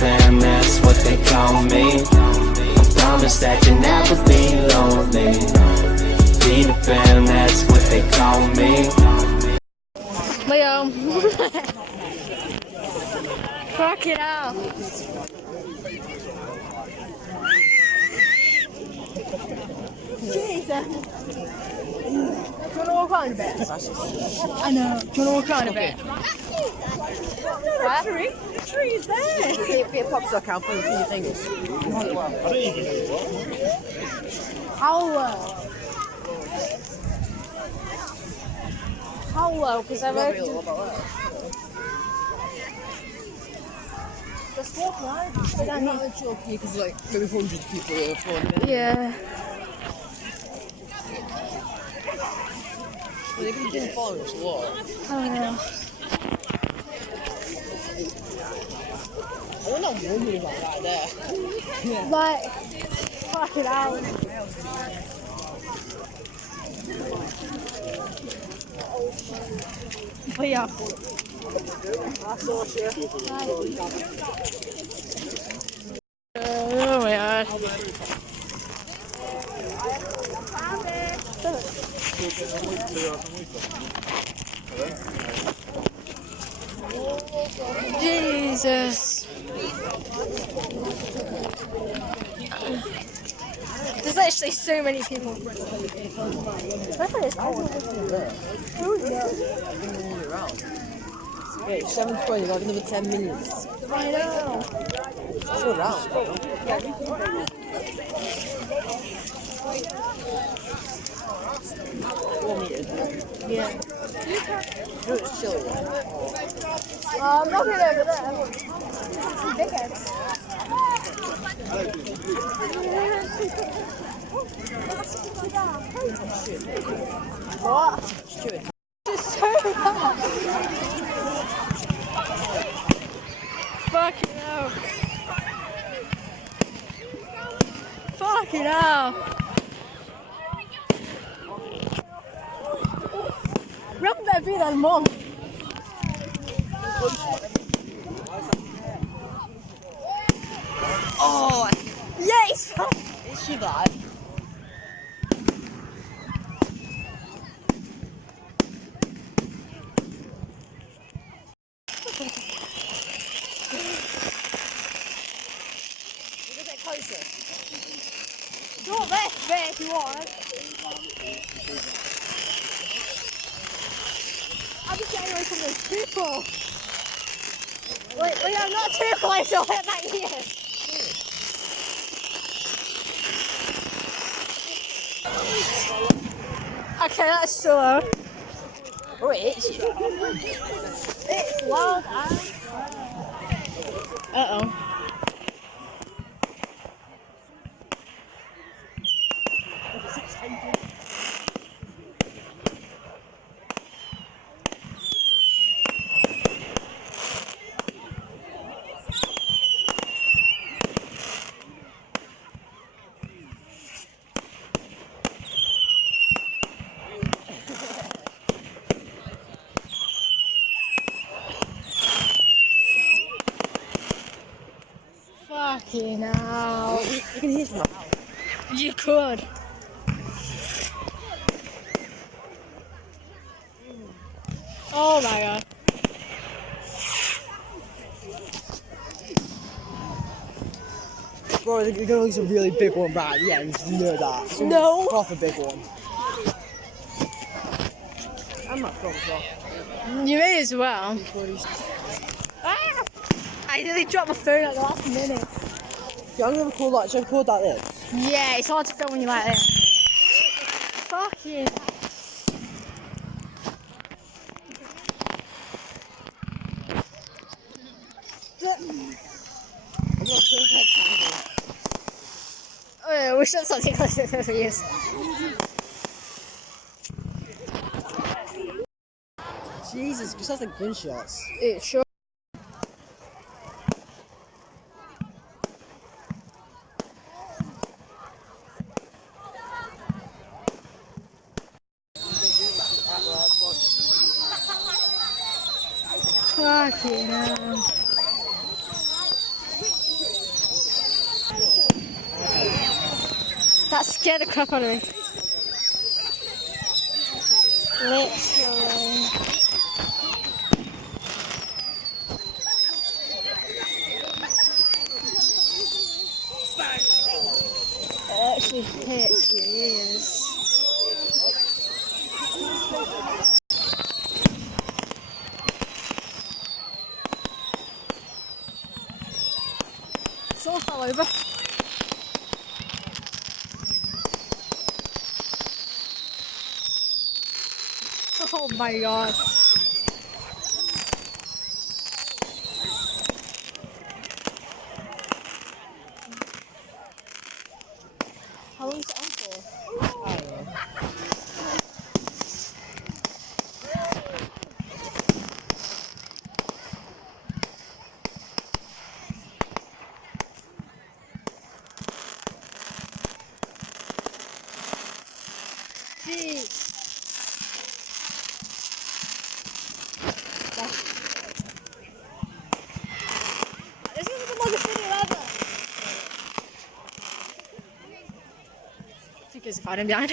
fam, that's what they call me. I promise that you'll never be lonely. Peter Pan, that's what they call me. Leo. Fuck it out. Jesus. Do you want to walk around a bit? I know. Do you want to walk around a bit? What? The tree is there. Be a pop sock, I'll put it in your fingers. How low? How low? Because I've heard. Just walk around. I'm not sure because like maybe hundreds of people are falling in. Yeah. Well, they've been following us a lot. I don't know. I wonder how warm it is like right there. Yeah. Like, fuck it out. But yeah. Oh my god. Jesus. There's actually so many people. Especially this hour. Wait, 7:20, like another 10 minutes. I know. Still around. Yeah. It's chilly. I'm looking over there. Dickheads. What? Just turn up. Fucking hell. Fucking hell. Rock better be than mom. Oh, Yes! is she bad? Go this bit if you want. I'm just getting away from those people. Wait, Leo, not too close, you'll hit my ears. Okay, that's slow. Oh, it is. It's loud and... Uh-oh. Fucking hell. You can hear from my house. You could. Oh my god. Bro, you're gonna lose a really big one right at the end. You know that. Some No. proper big one. I'm not from so. You may as well. Ah! I nearly dropped my phone at the last minute. Yeah, I'm gonna record that. Should I record that this? Yeah, it's hard to film when you're like this. Fucking. I'm not sure if that's Oh, yeah, we should have something closer to the years. Jesus, it sounds like gunshots. It sure. Fucking hell. scared the crap out of me. Literally. It actually hits your ears. Someone fell over. Oh my god. How long is it on for? I don't know. Jeez. This is the longest video ever. Because if I didn't behind.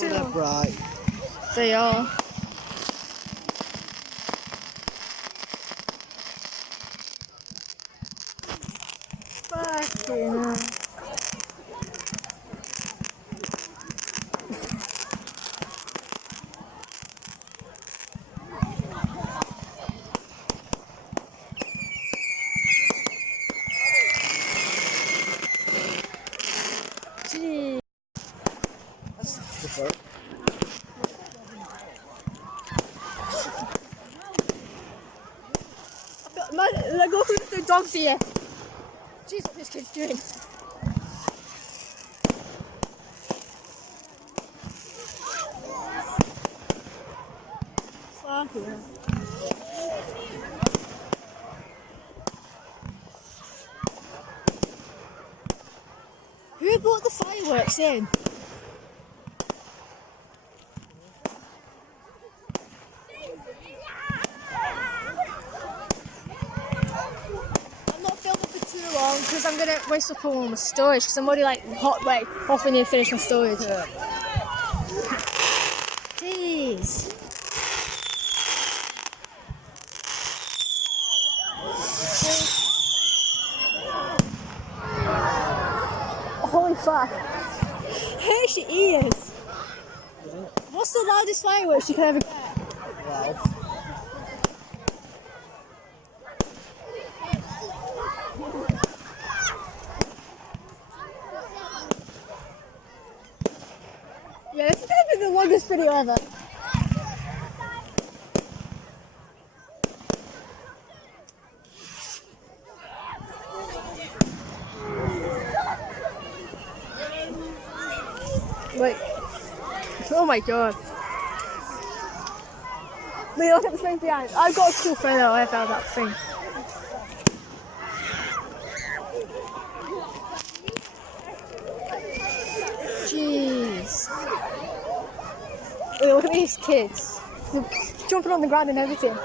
They're not bright. They are. Fucking hell. Gee. The fuck? Man, like, go through the dogs here. Jeez, what this kid's doing. Fucking hell. Who brought the fireworks in? I'm not filming for too long because I'm gonna waste up all my storage because I'm already like halfway near finished my storage. Jeez. Holy fuck. Hurts your ears. What's the loudest fireworks you can ever get? Wow. Yeah, this is gonna be the longest video ever. Wait. Oh my god. Wait, look at the thing behind. I've got a cool photo I found that thing. Jeez. Wait, look at these kids. They're jumping on the ground and everything.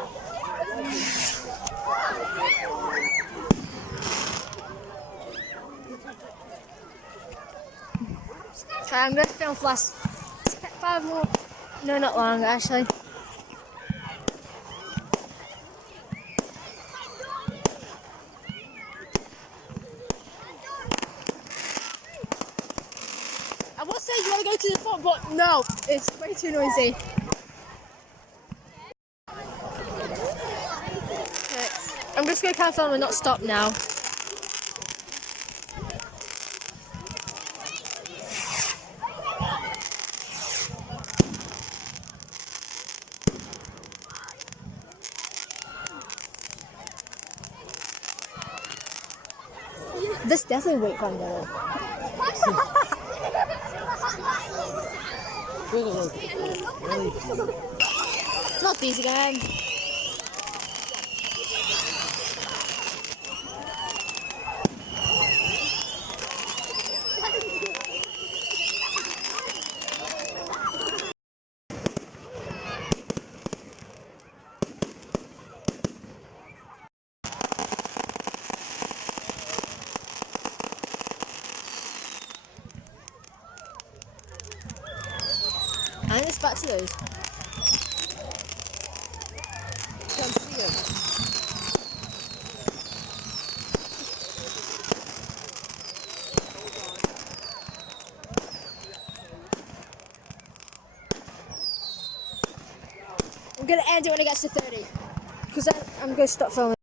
Okay, I'm going to film for last 5 more. No, not long actually. I would say you want to go to the front, but no, it's way too noisy. Okay, I'm just going to carry on and not stop now. This definitely weight gone down. Not these again. Turn this back to those. Can't see it. I'm gonna end it when it gets to 30. Because then I'm gonna stop filming.